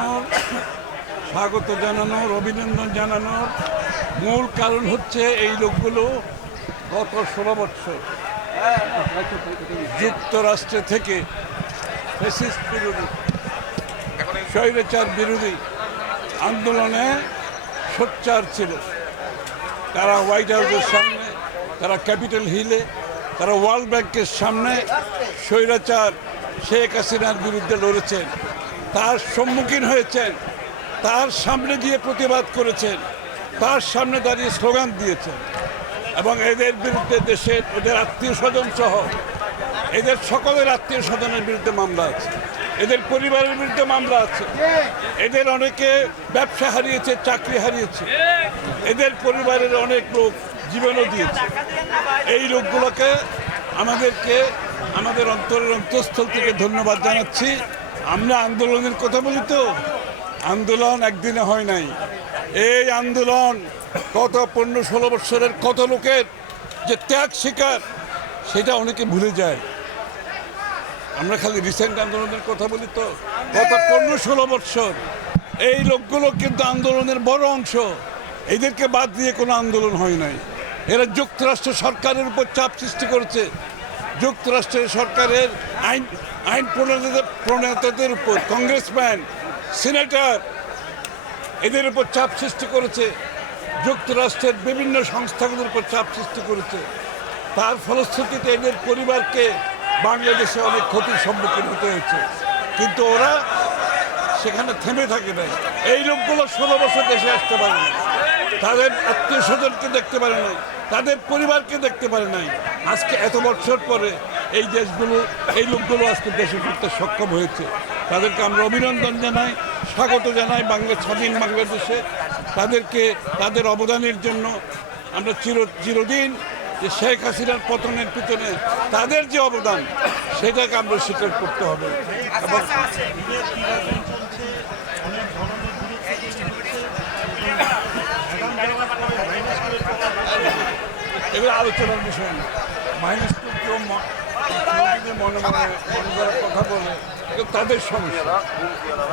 জানানোর, স্বাগত জানানোর, অভিনন্দন জানানোর মূল কারণ হচ্ছে এই লোকগুলো গত 16 বছর যুক্তরাষ্ট্রে থেকে ফ্যাসিস্ট বিরোধী, স্বৈরাচার বিরোধী আন্দোলনে সোচ্চার ছিল। তারা হোয়াইট হাউসের সামনে, তারা ক্যাপিটাল হিলে, তারা ওয়ার্ল্ড ব্যাংকের সামনে স্বৈরাচার শেখ হাসিনার বিরুদ্ধে লড়েছেন, তার সম্মুখীন হয়েছেন, তার সামনে গিয়ে প্রতিবাদ করেছেন, তার সামনে দাঁড়িয়ে স্লোগান দিয়েছেন এবং এদের বিরুদ্ধে দেশের এদের আত্মীয় স্বজন সহ এদের সকলের আত্মীয় স্বজনের বিরুদ্ধে মামলা আছে, এদের পরিবারের বিরুদ্ধে মামলা আছে, এদের অনেকে ব্যবসা হারিয়েছে, চাকরি হারিয়েছে, এদের পরিবারের অনেক লোক জীবনও দিয়েছে। এই লোকগুলোকে আমাদেরকে আমাদের অন্তরের অন্তঃস্থল থেকে ধন্যবাদ জানাচ্ছি। আমরা আন্দোলনের কথা বলি তো, আন্দোলন একদিনে হয় নাই। এই আন্দোলন কত 15-16 বছরের কত লোকের যে ত্যাগ শিকার, সেটা অনেকে ভুলে যায়। আমরা খালি রিসেন্ট আন্দোলনের কথা বলি তো, গত 15-16 বছর এই লোকগুলো কিন্তু আন্দোলনের বড় অংশ। এদেরকে বাদ দিয়ে কোনো আন্দোলন হয় নাই। এরা যুক্তরাষ্ট্র সরকারের উপর চাপ সৃষ্টি করেছে, যুক্তরাষ্ট্রের সরকারের আইন প্রণেতাদের উপর, কংগ্রেসম্যান, সিনেটর, এদের উপর চাপ সৃষ্টি করেছে, যুক্তরাষ্ট্রের বিভিন্ন সংস্থাগুলোর উপর চাপ সৃষ্টি করেছে। তার ফলশ্রুতিতে এদের পরিবারকে বাংলাদেশে অনেক ক্ষতির সম্মুখীন হতে হয়েছে, কিন্তু ওরা সেখানে থেমে থাকে নাই। এই লোকগুলো 16 বছর দেশে আসতে পারে না, তাদের আত্মীয় স্বজনকে দেখতে পারে নাই, তাদের পরিবারকে দেখতে পারে নাই। আজকে এত বছর পরে এই লোকগুলো আজকে দেশে ফিরতে সক্ষম হয়েছে। তাদেরকে আমরা অভিনন্দন জানাই, স্বাগত জানাই স্বাধীন বাংলাদেশে। তাদেরকে তাদের অবদানের জন্য আমরা চিরদিন যে শেখ হাসিনার পতনের পিছনে তাদের যে অবদান, সেটাকে আমরা স্বীকার করতে হবে। এবং এগুলো আলোচনার বিষয় না। মাইনাস কেউ মনে করার কথা বলে, তাদের সমস্যা।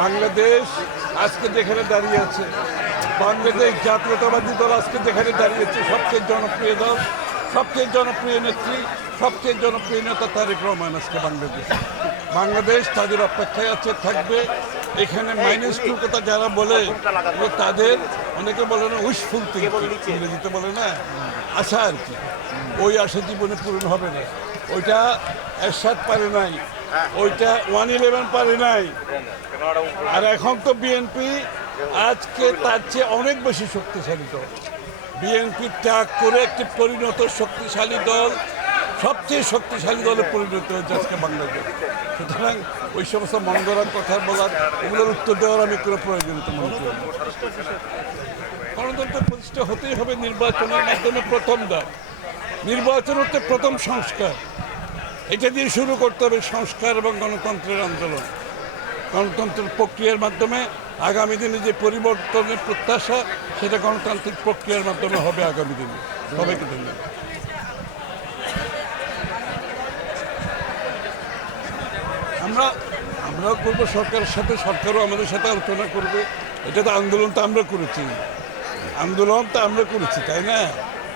বাংলাদেশ আজকে যেখানে দাঁড়িয়ে আছে, বাংলাদেশ জাতীয়তাবাদী দল আজকে যেখানে দাঁড়িয়েছে, সবচেয়ে জনপ্রিয় দল, সবচেয়ে জনপ্রিয় নেত্রী, সবচেয়ে জনপ্রিয় নেতা তারেক রহমান আজকে বাংলাদেশ তাদের অপেক্ষায় আছে, থাকবে। এখানে -2 কথা যারা বলে, তাদের অনেকে বলে না উইশফুল থিংকিং, ইংরেজিতে বলে না, আশা আর কি। ওই আশা জীবনে পূরণ হবে না। ওইটা এরশাদ পারে নাই, ওইটা 111 পারে নাই। আর এখন তো বিএনপি আজকে তার চেয়ে অনেক বেশি শক্তিশালী দল। বিএনপি ত্যাগ করে একটি পরিণত শক্তিশালী দল, সবচেয়ে শক্তিশালী দলে পরিণত হয়েছে আজকে বাংলাদেশ। সুতরাং ওই সমস্ত মন গড়ার কথা বলার, ওগুলোর উত্তর দেওয়ার আমি কোনো প্রয়োজনীয়তা মনে করি না। গণতন্ত্র প্রতিষ্ঠা হতেই হবে নির্বাচনের মাধ্যমে। প্রথম ধাপ নির্বাচন হচ্ছে প্রথম সংস্কার, এটা দিয়ে শুরু করতে হবে সংস্কার এবং গণতন্ত্রের আন্দোলন। গণতন্ত্রের প্রক্রিয়ার মাধ্যমে আগামী দিনে যে পরিবর্তনের প্রত্যাশা, সেটা গণতান্ত্রিক প্রক্রিয়ার মাধ্যমে হবে আগামী দিনে। সবাইকে ধন্যবাদ। আমরাও করবো সরকারের সাথে, সরকারও আমাদের সাথে আলোচনা করবে। এটা তো আন্দোলন তো আমরা করেছি, তাই না?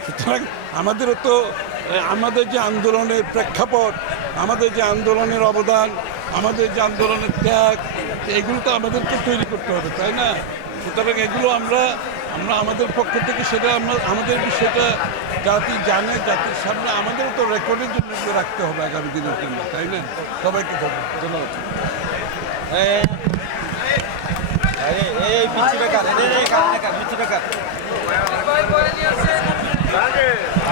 সুতরাং আমাদেরও তো আমাদের যে আন্দোলনের প্রেক্ষাপট, আমাদের যে আন্দোলনের অবদান, আমাদের যে আন্দোলনের ত্যাগ, এগুলো তো আমাদেরকে তৈরি করতে হবে, তাই না? সুতরাং এগুলো আমরা আমাদের পক্ষ থেকে সেটা আমাদের বিষয়টা জাতি জানে, জাতির সামনে আমাদেরও তো রেকর্ডের জন্য এগুলো রাখতে হবে আগামী দিনের জন্য, তাই না? সবাইকে ধন্যবাদ।